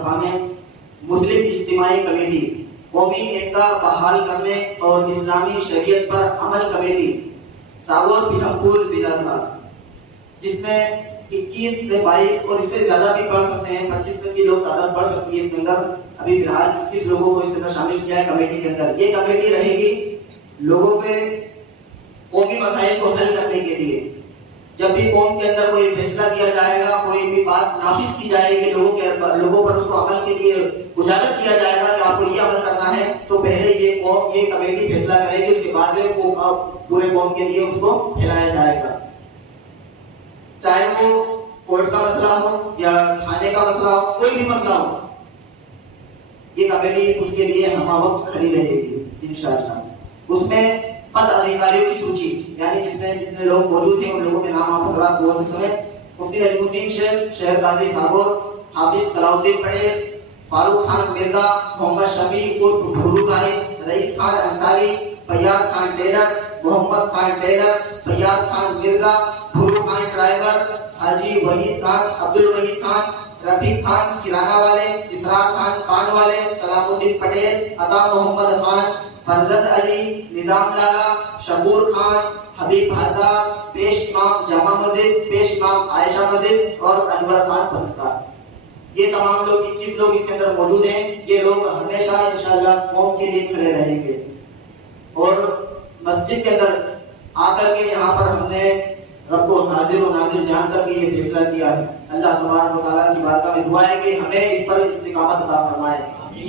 सभा में मुस्लिम इज्तिमाई कमेटी, कौमी एकता बहाल करने और इस्लामी शरीयत पर अमल कमेटी सागौर पीथमपुर जिला था, जिसमें 21 से 22 और इससे ज्यादा भी पढ़ सकते हैं, 25 तक की लोग तादाद पढ़ सकती है। इसके अंदर अभी फिलहाल 21 लोगों को इसके अंदर शामिल किया है कमेटी के अंदर। ये कमेटी रहेगी लोगों के कौमी मसाइल को हल करने के लिए। जब भी कौम के अंदर कोई फैसला किया जाएगा, कोई भी बात नाफिज की जाएगी, लोगों पर उसको अमल के लिए उजागर किया जाएगा कि आपको ये अमल करना है, तो पहले ये कमेटी फैसला करेगी, उसके बाद में वो पूरे कौम के लिए उसको फैलाया जाएगा। चाहे वो कोर्ट का मसला हो या थाने का मसला हो, कोई भी मसला हो, ये कमेटी उसके लिए हम वक्त खड़ी रहेगी इंशाअल्लाह। उसमें पद अधिकारियों की सूची, यानी जिसमें जितने लोग मौजूद हैं उन लोगों के नाम आप हजरात गौर से सुने। मुफ्ती नजमुद्दीन शेख, शहर काजी सागौर, हाफिज सलाउद्दीन पटेल, फारूक खान मिर्जा, मोहम्मद शफी उर्फ भूरू भाई, Rais Khan Ansari, Faiyaz Khan tailor, Mohammad Khan tailor, Faiyaz Khan Mirza, Bhuru Khan driver, Haji Wahid Khan, Abdul Wahid Khan, Rafiq Khan किराना वाले, इसरार खान पान वाले, सलामुद्दीन पटेल, अता मोहम्मद खान, फरजद अली, निजाम लाला, शबूर खान, हबीब भादा, पेश इमाम जामा मस्जिद, पेश इमाम आयशा मस्जिद और अनवर खान पत्रकार। ये तमाम लोग 21 लोग इसके अंदर मौजूद हैं। ये लोग हमेशा इंशाअल्लाह कौम के लिए खड़े रहेंगे। और मस्जिद के अंदर आकर के यहाँ पर हमने रब को हाजिर और नाजिर जानकर के ये फैसला किया है। अल्लाह तबारक व तआला की बारगाह में दुआ है कि हमें इस पर इस्तिकामत अता फरमाए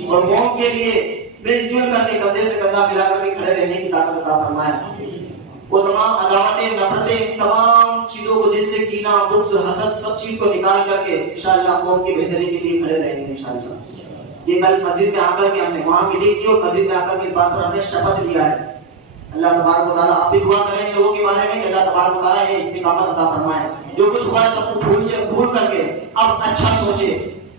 और कौम के लिए मिलजुल करके कंधे से कंधा मिलाकर के खड़े रहने की ताकत अता फरमाए। वो तमाम अदावतें, नफरतें, तमाम चीजों को दिल से कीना, बुग़्ज़, हसद, सब चीज को निकाल करके इंशाअल्लाह कौम की बेहतरी के लिए खड़े रहेंगे इंशाअल्लाह। ये कल मस्जिद में आकर के हमने वहां मीटिंग की और मस्जिद में आकर के इस बात पर हमने शपथ लिया है। अल्लाह तबारक व तआला, आप भी दुआ करें लोगों के बारे में कि अल्लाह तबारक व तआला ये इस्तिकामत अता फरमाए। जो कुछ हुआ है सबको भूल करके अब अच्छा सोचे,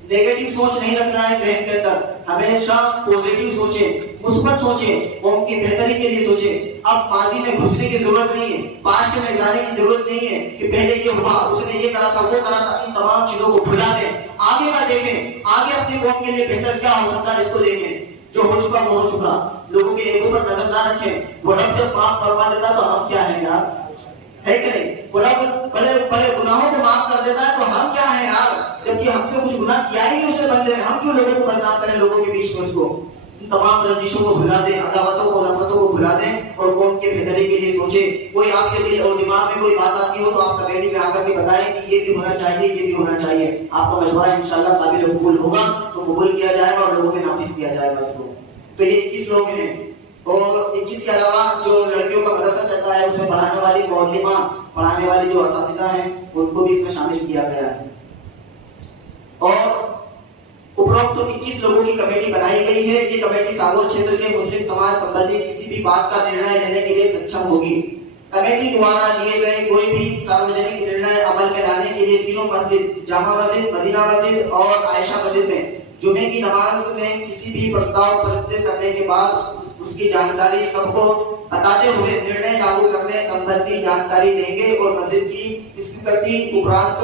नेगेटिव सोच नहीं रखना है ज़हन के अंदर, हमेशा पॉजिटिव सोचे, मुस्बत सोचे, कौम की बेहतरी के लिए सोचे। अब माजी में घुसने की जरूरत नहीं है, पास्ट में जाने की जरूरत नहीं है कि पहले ये हुआ, उसने ये करा था, वो करा था। इन तमाम चीजों को भुला दें, आगे का देखें, आगे अपनी कौम के लिए बेहतर क्या हो सकता है इसको देखें। जो हो चुका वो हो चुका, लोगों के ऐबों पर नजर ना रखें। वो रब जब माफ फरमा देता तो हम क्या है यार, है कि नहीं? वो रब बड़े गुनाहों को माफ कर देता है तो हम क्या है यार, जबकि हमसे कुछ गुनाह किया ही नहीं उसने बंदे ने, हम क्यों लोगों को बदनाम करें लोगों के बीच में। उसको तमाम रंजिशों को भुला दें, अदावतों को, नफरतों को भुला दें और कौम के बेहतरी के लिए सोचे। कोई आपके दिल और दिमाग में कोई बात आती हो तो आप कमेटी में आकर के बताएं कि ये भी होना चाहिए, ये भी होना चाहिए। आपका मशवरा इंशाअल्लाह काबिल कबूल होगा तो कबूल किया जाएगा और लोगों में नाफिज किया जाएगा उसको। तो ये 21 लोग हैं और 21 के अलावा जो लड़कियों का मदरसा चलता है उसमें पढ़ाने वाली मौलिमा, पढ़ाने वाली जो असातिज़ा हैं उनको भी इसमें शामिल किया गया है। और उपरोक्त 21 लोगों की कमेटी बनाई गई है। ये कमेटी सागौर क्षेत्र के मुस्लिम समाज संबंधी किसी भी बात का निर्णय लेने के लिए सक्षम होगी। कमेटी द्वारा लिए गए कोई भी सार्वजनिक निर्णय अमल में लाने के लिए तीनों मस्जिद, जामा मस्जिद, मदीना मस्जिद और आयशा मस्जिद में जुमे की नमाज में किसी भी प्रस्ताव पारित करने के बाद उसकी जानकारी सबको बताते हुए निर्णय लागू करने संबंधी जानकारी देंगे और मस्जिद की स्वीकृति उपरांत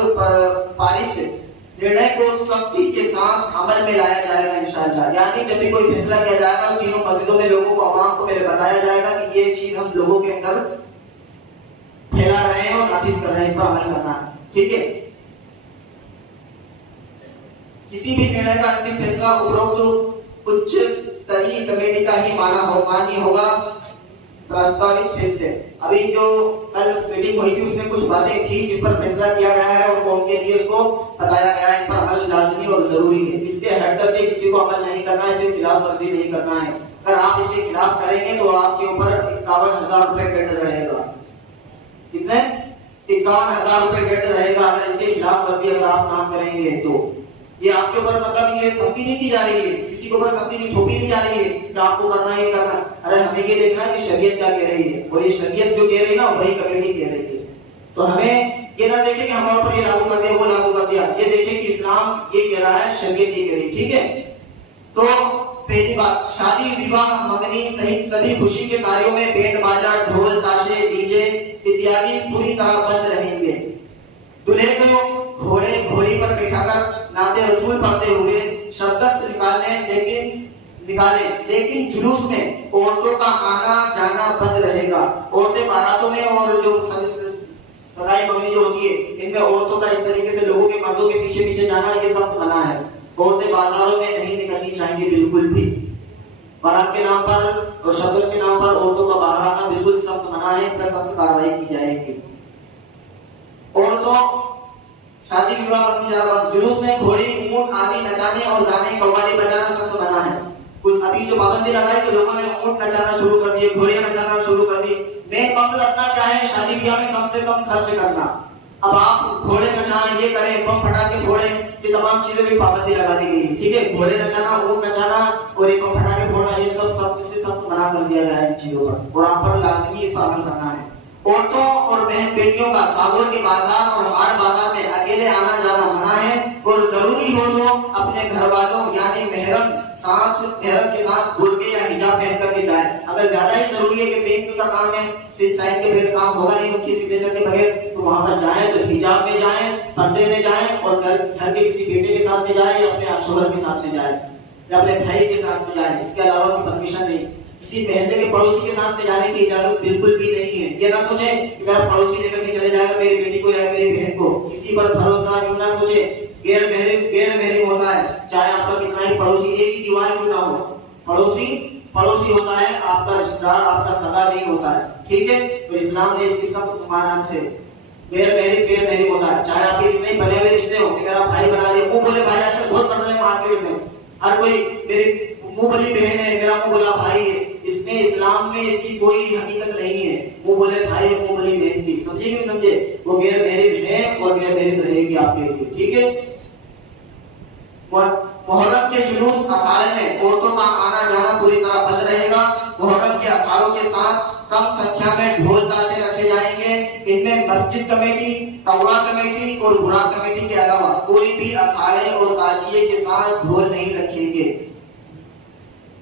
पारित निर्णय को सख्ती के साथ अमल में लाया जाएगा इंशाअल्लाह। यानी जब भी कोई फैसला किया जाएगा तीनों मस्जिदों में लोगों को, अवाम को पहले बताया जाएगा कि ये चीज हम लोगों के अंदर फैला रहे हैं और नाफिज कर रहे हैं, इस पर अमल करना है, ठीक है। किसी भी निर्णय का अंतिम फैसला उपरोक्त उच्च स्तरीय कमेटी का ही मान्य होगा। प्रस्तावित फैसले, अभी जो कल मीटिंग हुई थी उसमें कुछ बातें थी जिस पर फैसला किया गया है और कौम के लिए उसको बताया गया है, इस पर अमल लाजमी और जरूरी है। इसके हट करके किसी को अमल नहीं करना है, इसके खिलाफ वर्जी नहीं करना है। अगर आप इसके खिलाफ करेंगे तो आपके ऊपर 51,000 रुपए दंड रहेगा। कितने? 51,000 रुपए दंड रहेगा अगर इसके खिलाफ वर्जी अगर आप काम करेंगे तो। ये आपके ऊपर मतलब ये सख्ती नहीं की जा रही है, किसी के ऊपर सख्ती नहीं थोपी नहीं जा रही है कि आपको करना है, ये करना। अरे हमें ये देखना है कि शरीयत क्या कह रही है और ये शरीयत जो कह रही है ना वही कमेटी कह रही है। तो हमें ये ना देखे कि हमारे ऊपर ये लागू कर दिया, वो लागू कर दिया। ये देखे कि इस्लाम ये कह रहा है, शरीयत ये कह रही है, ठीक है। तो पहली बात, शादी, विवाह, मंगनी सहित सभी खुशी के कार्यों में बैंड बाजा, ढोल, ताशे, डीजे इत्यादि पूरी तरह बंद रहेंगे। दूल्हे को घोड़े घोड़ी पर बैठाकर नाते रसूल पढ़ते हुए सर्कस निकाले, लेकिन जुलूस में औरतों का आना जाना बंद रहेगा। औरतें बारातों में और जो सगाई मंगनी जो होती है, इनमें औरतों का इस तरीके से लोगों के मर्दों के पीछे पीछे जाना, ये सख्त मना है। औरतें बाजारों में नहीं निकलनी चाहिए बिल्कुल भी। बारात के नाम पर और सर्कस के नाम पर औरतों का बाहर आना बिल्कुल सख्त मना है, इस पर सख्त कार्रवाई की जाएगी। औरतों शादी विवाह जुलूस में घोड़ी ऊंट आदि नचाने और गाने कव्वाली बजाना सख्त मना है। कुछ अभी जो पाबंदी लगाई तो लोगों ने ऊंट नचाना शुरू कर दिए, घोड़ियां नचाना शुरू कर दी। मेन मकसद अपना क्या है, शादी ब्याह में कम से कम खर्च करना। अब आप घोड़े नचाना, ये करें, बम फटाके फोड़े, ये तमाम चीजें भी पाबंदी लगा दी गई है। ठीक है, घोड़े नचाना, ऊंट नचाना और ये बम फटाके फोड़ना, ये सब सख्त से सख्त मना कर दिया गया है इन चीजों पर, और आप पर लाजमी इस पर अमल करना है। औरतों और बहन बेटियों का सागौर के बाजार और हाट बाजार में अकेले आना जाना मना है, और जरूरी हो तो अपने घर वालों यानी महरम के साथ बुर्के या हिजाब पहन करके जाए। अगर ज्यादा ही जरूरी है कि बैंक का काम है, साइन के बगैर काम होगा नहीं, उनकी सिग्नेचर के बगैर, तो वहां पर जाए तो हिजाब में जाए, पर्दे में जाए, और घर के किसी बेटे के साथ में जाए, या अपने शोहर के साथ में जाए, या अपने भाई के साथ में जाए। इसके अलावा की परमिशन नहीं। किसी मोहल्ले के पड़ोसी के साथ में जाने की इजाजत बिल्कुल भी नहीं है। ये ना सोचे कि मेरा पड़ोसी लेकर के चले जाएगा मेरी बेटी को या मेरी बहन को, किसी पर भरोसा यूं ना सोचे। गैर महरम होता है, चाहे आपका कितना ही पड़ोसी, एक ही दीवार क्यों ना हो, पड़ोसी होता है, आपका रिश्तेदार, आपका सगा नहीं होता है। ठीक है, तो इस्लाम ने इसकी सख्त ममानात है। गैर महरम होता है, चाहे आपके कितने बने हुए रिश्ते हो, मेरा भाई बना लिया, मुंह बोले भाई आजकल बहुत बढ़ रहे हैं मार्केट में, हर कोई मेरी मुंह बोली बहन है, मेरा मुंह बोला भाई है। इसमें इस्लाम में इसकी कोई हकीकत नहीं है, मुंह बोले भाई और मुंह बोली बहन की। समझे कि नहीं समझे? वो गैर महरम है और गैर महरम रहेगी आपके लिए। ठीक है, मुहर्रम के जुलूस अखाड़े में औरतों का आना जाना पूरी तरह बंद रहेगा। मुहर्रम के अखाड़ों के साथ कम संख्या में ढोल ताशे रखे जाएंगे। इनमें मस्जिद कमेटी, कौवा कमेटी और बुराक कमेटी के अलावा कोई भी अखाड़े और ताजिए के साथ ढोल नहीं रखेंगे।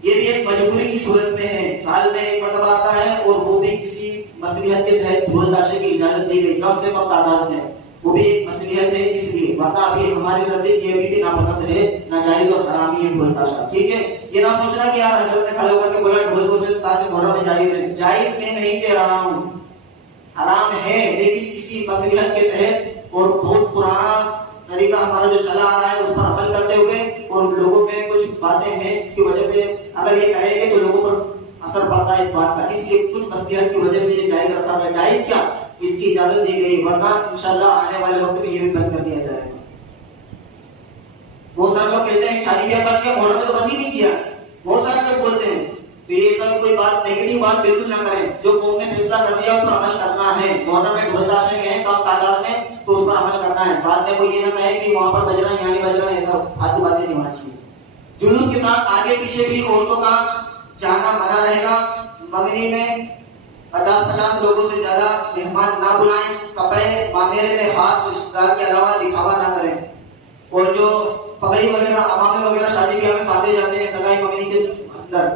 ये भी एक मजबूरी की सूरत में है, साल में एक मरतबा आता है, और वो भी किसी मसलिहत के तहत ढोल ताशे की इजाजत दी गई, कम से कम तादाद में, वो भी एक मसलिहत है इसलिए, वरना अभी हमारे नजदीक ये भी नापसंद है, नाजायज और हरामी है ढोल ताशा। ठीक है, ये ना सोचना कि यार हजरत ने खड़े होकर के बोला ढोल ताशे मुहर्रम में जायज है, जायज में नहीं कह रहा हूँ, हराम है, लेकिन किसी मसलिहत के तहत और बहुत पुराना तरीका हमारा जो चला आ रहा है उस पर अमल करते हुए, और लोगों में कुछ बातें हैं जिसकी वजह से अगर ये करेंगे तो लोगों पर असर पड़ता है इस बात का, इसलिए कुछ मसलिहत की वजह से ये जायज रखा गया। जायज क्या, इसकी इजाजत दी गई, वरना इंशाल्लाह आने वाले वक्त में ये भी बंद कर दिया जाएगा। बहुत सारे लोग कहते हैं शादी ब्याह करके मुहर्रम में तो बंद ही नहीं किया, बहुत सारे लोग बोलते हैं, तो ये सब कोई बात नेगेटिव बात बिल्कुल ना करें। जो कौम ने फैसला कर दिया उस पर अमल करना है। मुहर्रम में ढोल ताशे हैं कम तादाद में, तो उस पर अमल करना है। बाद में कोई ये ना कहे कि वहां पर बज रहा है यहाँ नहीं बज रहा है, ऐसा फालतू बातें नहीं होना चाहिए। जुलूस के साथ आगे पीछे भी औरतों का जाना मना रहेगा। मंगनी में 50-50 लोगों से ज्यादा मेहमान ना बुलाएं। कपड़े मामेरे में खास रिश्तेदार के अलावा दिखावा ना करें। और जो पगड़ी वगैरह अमामे वगैरह शादी ब्याह में बांधे जाते हैं सगाई मंगनी के अंदर,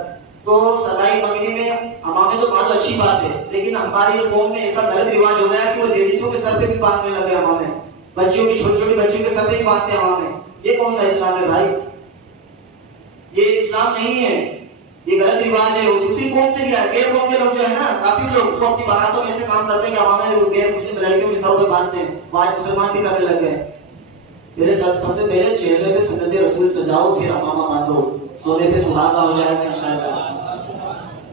तो सगाई मंगनी में अमामे तो बहुत अच्छी बात है, लेकिन हमारी कौम में ऐसा गलत रिवाज हो गया है कि वो लेडीजों के सर पे भी बांधने लगे अमामे, बच्चियों की छोटी बच्चियों के सर पे भी बांधते हैं अमामे। ये कौन सा इस्लाम है भाई? ये इस्लाम नहीं है, ये गलत रिवाज है। दूसरी कौम से क्या, गैर कौम के लोग जो है ना, काफी लोग तो अपनी बारातों में ऐसे काम करते हैं कि अमामे गैर मुस्लिम लड़कियों के सरों पे बांधते हैं, वो आज मुसलमान भी करने लग गए। सबसे पहले चेहरे पे सुन्नत रसूल सजाओ, फिर अमामा बांधो, सोने पे सुहागा हो जाएगा इंशाअल्लाह।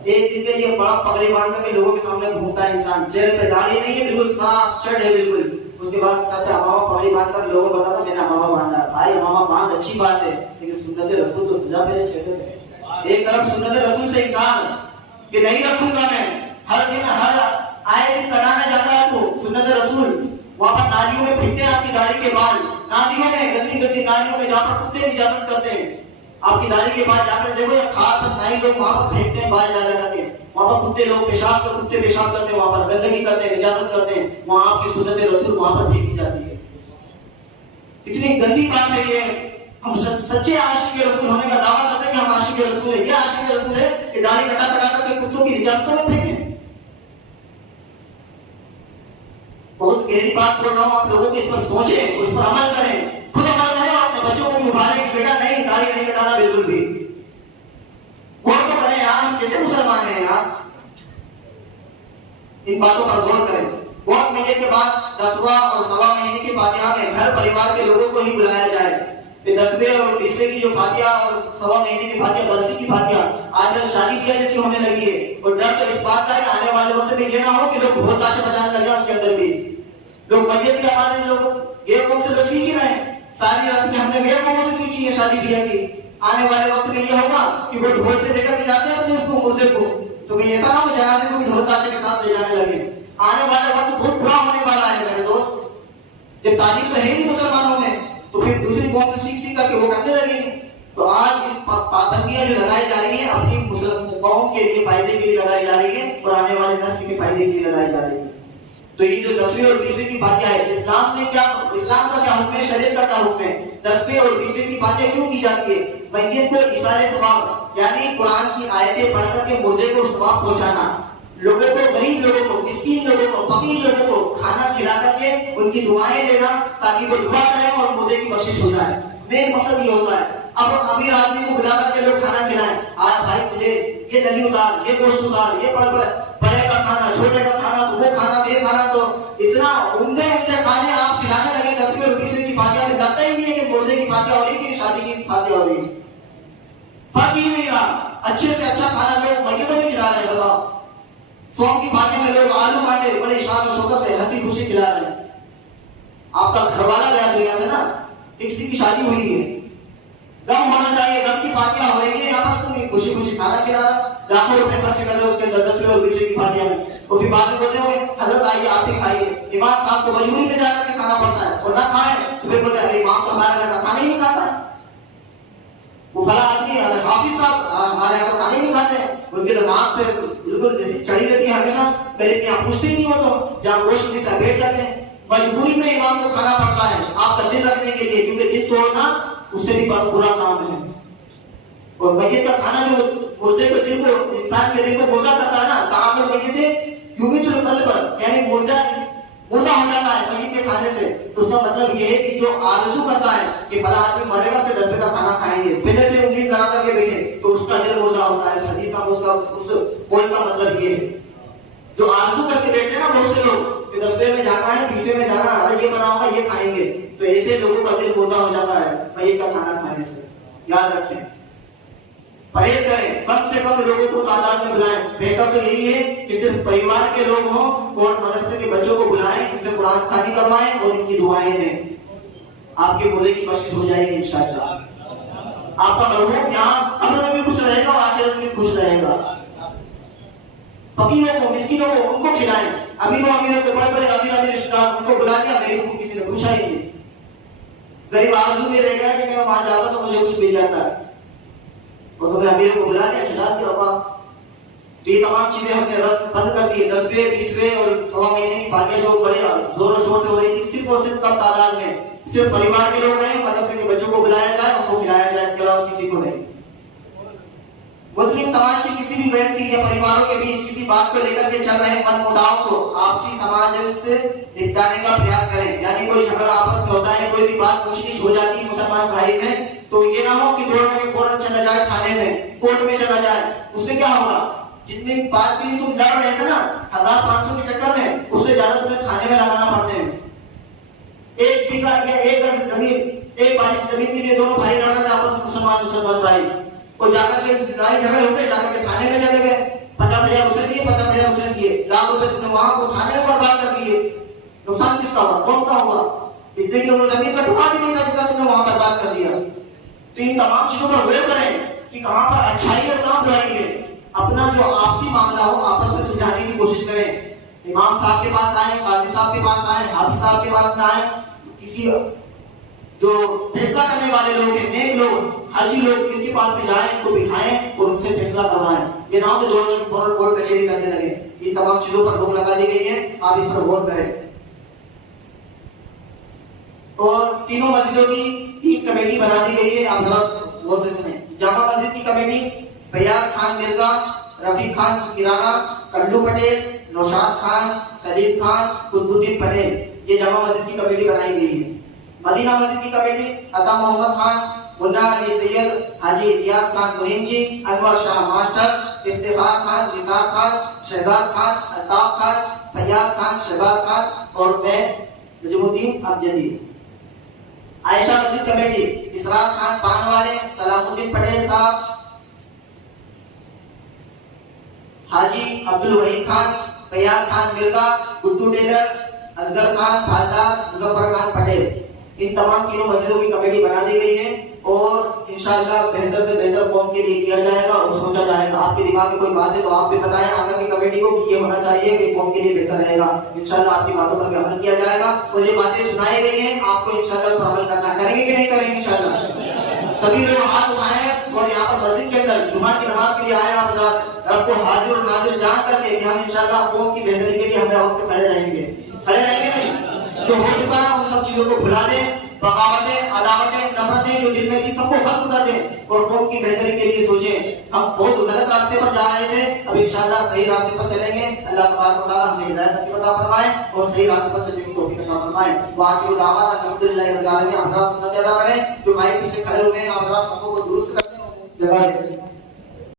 एक दिन के लिए बड़ा पगड़ी बांध करके लोगों के सामने घूमता है इंसान, चेहरे पे दाढ़ी नहीं है, बिल्कुल साफ छड़ है बिल्कुल, उसके बाद सर पे अमामा पगड़ी बांध कर लोगों को बताता मैंने अमामा बांधा। भाई अमामा बांध अच्छी बात है, लेकिन सुन्नत रसूल तो सजा पहले चेहरे पे। एक तरफ सुन्नत रसूल से इनकार कि नहीं रखूंगा मैं, हर दिन हर आए दिन कटाने जाता है तो सुन्नत रसूल, वहां पर नालियों में फेंकते हैं आपकी दाढ़ी के बाल, नालियों में गंदी नालियों में जहाँ पर कुत्ते इजाजत करते हैं, आपकी दाढ़ी के बाल जाकर देखो, या खास पर नाई लोग वहां पर फेंकते हैं बाल लगा के, वहां पर कुत्ते लोग कुत्ते पेशाब करते हैं, वहां पर गंदगी करते हैं, इजाजत करते हैं, वहां आपकी सुन्नत रसूल वहां पर फेंकी जाती है। कितनी गंदी बात है ये। हम सच्चे आशिक रसूल होने का दावा करते हैं कि हम आशिक रसूल है। ये आशिक रसूल है कि दाढ़ी कटा करके कुत्तों की इजाजतों में फेंके। बहुत गहरी बात बोल रहा हूँ, आप लोगों को इस पर सोचें, उस पर अमल करें। खुद अमल करें और अपने बच्चों को भी उभारें कि बेटा नहीं, दाढ़ी नहीं कटाना बिल्कुल भी। गौर तो करें यार, हम कैसे मुसलमान हैं यार, इन बातों पर गौर करें। मौत मैयत के बाद 10वां और 1.25 महीने की फातिहा में घर परिवार के लोगों को ही बुलाया जाए। 10वें और 20वें की जो फातिहा और 1.25 महीने की फातिहा, बरसी की फातिहा आजकल शादी ब्याह जैसी होने लगी है। और डर तो इस बात का है आने वाले वक्त में ये ना हो कि लोग बहुत ताशे बजाने लगे उसके अंदर भी। लोग मैयत भी हमारे लोग ये कौम से लोग सीख ही रहे हैं, सारी रस्में हमने वे कौमों से सीखी है शादी ब्याह की। आने वाले वक्त में ये होगा कि वो ढोल से लेकर के जाते हैं अपने उसको मुर्दे को, तो कहीं ऐसा ना हो जनाजे को भी ढोल ताशे के साथ ले जाने लगे। आने वाले वक्त बहुत बुरा होने वाला है मेरे दोस्त। जब तालीम तो है ही मुसलमानों में, तो फिर दूसरी कौम से सीख करके वो करने लगेंगे। तो आज इन पाबंदियां जो लगाई जा रही है अपनी मुसलमान कौम के लिए फायदे के लिए लगाई जा रही है और आने वाले नस्ल के फायदे के लिए लगाई जा रही है। तो ये जो 10वें और 20वें की फातिहा है, इस्लाम का क्या हुक्म है, शरीयत का क्या हुक्म है? 10वें और 20वें की फातिहा क्यों की जाती है? मैयत को इसाले सवाब यानी कुरान की आयतें पढ़ करके मुर्दे को सवाब पहुंचाना, लोगों को, गरीब लोगों को, मिस्कीन लोगों को, फकीर लोगों को खाना खिला करके उनकी दुआएं लेना ताकि वो दुआ करें और मुर्दे की बख्शिश हो जाए। मेन मकसद ये होता है। अब अमीर आदमी को बुला करके लोग खाना खिलाएं, आज भाई तुझे ये नली उतार, ये गोश्त उतार, ये बड़े का खाना, छोटे का खाना, तो वो खाना, तो ये खाना, तो इतना उम्दे खाने आप खिलाने लगे 10वें और 20वें की फातिहा में। लगता ही नहीं है कि मुर्दे की फातिहा हो रही है कि शादी की फातिहा हो रही है। फर्क ही नहीं रहा। अच्छे से अच्छा खाना लोग मैयतों में खिला रहे हैं। बताओ, सोम की फातिहा में लोग आलू मांडे बड़े शान और शौकत से हंसी खुशी खिला रहे हैं। आपका घरवाला गया दुनिया से ना, किसी की शादी हुई है, गम होना चाहिए, गम की फातिहा हो रही है, यहाँ पर तुम खुशी खुशी खाना खिला रहा, लाखों रुपए खर्च कर रहे हो उसके अंदर 10वें और 20वें की फातिहा में। और फिर बाद में बोलते होंगे हजरत आइए आप ही खाइए। इमाम साहब को मजबूरी में जाकर के खाना पड़ता है और ना खाए तो फिर बोलते हैं इमाम तो हमारे घर का खाना ही नहीं खाता है। वो फला आदमी हाफिज साहब हमारे यहाँ तो खाना ही नहीं खाते, उनके दिमाग पे बिल्कुल जैसी चढ़ी रहती है हमेशा, मेरे यहाँ पूछते ही नहीं हो, तो जहाँ गोश्त मिलता है बैठ जाते हैं। मजबूरी में इमाम को खाना पड़ता है आपका दिल रखने के लिए, क्योंकि दिल तोड़ना उससे भी बुरा काम है। और मैयत का खाना जो मुर्दे के दिल को, इंसान के दिल को मुर्दा करता है ना, कहाँ पर मैयत यूं भी तो पर यानी मुर्दा हो जाता है मैयत के खाने से। तो उसका मतलब ये है कि जो आरज़ू करता है कि फला आदमी मरेगा तो 10वें का खाना खाएंगे, पहले से उम्मीद लगा करके बैठे, तो उसका दिल मुर्दा होता है। हदीस का उसका उस कौल का मतलब ये है। जो आरज़ू करके बैठते हैं ना बहुत से लोग, 10वें में जाना है, 20वें में जाना है, ये बना होगा ये खाएंगे, तो ऐसे लोगों का दिल मुर्दा हो जाता है मैयत का खाना खाने से। याद रखें, परहेज करें, कम से कम लोगों को तादाद में बुलाएं। बेहतर तो यही है कि सिर्फ परिवार के लोग हों और मदरसे के बच्चों को बुलाएं, इनसे कुरान खानी करवाएं और इनकी दुआएं दें। आपके मुर्दे की बख्शिश हो जाएगी इंशाअल्लाह। आपका मरहूम यहाँ कब्र में भी खुश रहेगा और आखिरत में भी खुश रहेगा। फकीरों को, मिस्किनों को, उनको खिलाएं। अमीरों को, बड़े अमीर रिश्तेदार, उनको बुला लिया, गरीबों को किसी ने पूछा ही नहीं। गरीब आरज़ू में रह गया कि मैं वहां जाता तो मुझे कुछ मिल जाता है, और तुम्हें अमीर को बुला लिया, खिला दिया। तो ये तमाम चीजें हमने बंद कर दी। 10वें, 20वें और 1.25 महीने की फातिहा जो बड़े जोरों शोर से हो रही थी, सिर्फ और सिर्फ कम तादाद में, सिर्फ परिवार के लोग रहें, मदरसे के बच्चों को बुलाया जाए, उनको खिलाया जाए, इसके अलावा किसी को नहीं। मुस्लिम समाज के किसी भी व्यक्ति या परिवारों के बीच किसी बात को लेकर के चल रहे मनमुटाव को आपसी समाज से निपटाने का प्रयास करें। यानी कोई झगड़ा आपस में होता है, कोई भी बात पूछनीश हो जाती है मुसलमान भाई में, तो ये ना हो कि दोनों में फौरन चला जाए थाने में, कोर्ट में चला जाए। उससे क्या होगा, जितनी बात के लिए तुम लड़ रहे थे ना 1500 के चक्कर में, उससे ज्यादा तुम्हें थाने में लगाना पड़ते हैं। 1 बीघा या 1 गज जमीन, 1 बारिश जमीन के लिए दोनों भाई लड़ रहे थे आपस में, मुसलमान भाई, और जाकर के लड़ाई झगड़े हो गए, जाकर के थाने में चले गए। 50,000 उसने दिए, 50,000 उसने दिए, लाख रुपए तुमने वहां को थाने में बर्बाद कर दिए। नुकसान किसका हुआ, कौन का हुआ? इतने की जमीन का टुकड़ा भी नहीं था जितना तुमने वहां बर्बाद कर दिया। तो इन तमाम चीजों पर गौर करें कि कहां पर अच्छाई और कहां बुराई है। अपना जो आपसी मामला हो आपस में सुलझाने की कोशिश करें। इमाम साहब के पास आए, काजी साहब के पास आए, हाफिज साहब के पास ना आए, किसी जो फैसला करने वाले लोग हैं, नेक लोग, हाजी लोग, इनके पास में जाएं, इनको बिठाएं और उनसे फैसला करवाएं। ये ना हो कि दोनों फौरन कोर्ट कचहरी करने लगे। इन तमाम चीजों पर रोक लगा दी गई है, आप इस पर गौर करें। और तीनों मस्जिदों की कमेटी बना दी गई है, आप गौर से सुने। जामा मस्जिद की कमेटी फैयाज खान मिर्जा, रफीक खान किराना, कल्लू पटेल, नौशाद खान, सलीम खान, कुतुबुद्दीन पटेल, ये जामा मस्जिद की कमेटी बनाई गई है। मदीना मस्जिद की कमेटी अता मोहम्मद खान, मुन्ना अली सैयद, हाजी इलियास खान मुहिम जी, अनवर शाह मास्टर, इफ्तिखार खान, निसार खान, शहजाद खान, अल्ताफ खान, फैयाज खान, शहबाज खान और मैं नजमुद्दीन अब्जदी। आयशा मस्जिद कमेटी इसरार खान पानवाले, सलामुद्दीन पटेल साहब, हाजी अब्दुल वहीद खान, फैयाज खान मिर्जा, गुड्डू टेलर, असगर खान फालदार, मुजफ्फर खान पटेल। इन तमाम तीनों मस्जिदों की कमेटी बना दी गई है और इंशाअल्लाह बेहतर से बेहतर कौम के लिए किया जाएगा और सोचा जाएगा। आपके दिमाग में कोई बात है तो आप भी बताएं आगे की कमेटी को कि ये होना चाहिए कि कौम के लिए बेहतर रहेगा। इंशाअल्लाह आपकी बातों पर भी अमल किया जाएगा और ये बातें सुनाई गई हैं आपको इंशाअल्लाह पर अमल करना। करेंगे कि नहीं करेंगे? इंशाअल्लाह सभी लोग हाथ उठाएं और यहाँ पर मस्जिद के अंदर जुमा की नमाज के लिए आए आप रब को हाजिर और नाजिर जान करके कि हम इंशाअल्लाह कौम की बेहतरी के लिए हमें वक्त खड़े रहेंगे नहीं? जो हो चुका है उन सब चीजों को भुला दें, बगावतें, अदावतें, नफरतें जो दिल में थी सबको खत्म कर दें और कौम की बेहतरी के लिए सोचें। हम बहुत गलत रास्ते पर जा रहे थे, अब इंशाअल्लाह सही रास्ते पर चलेंगे। अल्लाह तबारक व तआला हमें हिदायत नसीब अता फरमाए और सही रास्ते पर चलने की तौफीक अता फरमाए। वाक़िअ दावाना अल्हम्दुलिल्लाहि रब्बिल आलमीन। हमारा सुन्नत अदा करें, जो माइक पीछे खड़े हुए हैं हमारा सबको दुरुस्त कर दें और जगह दें।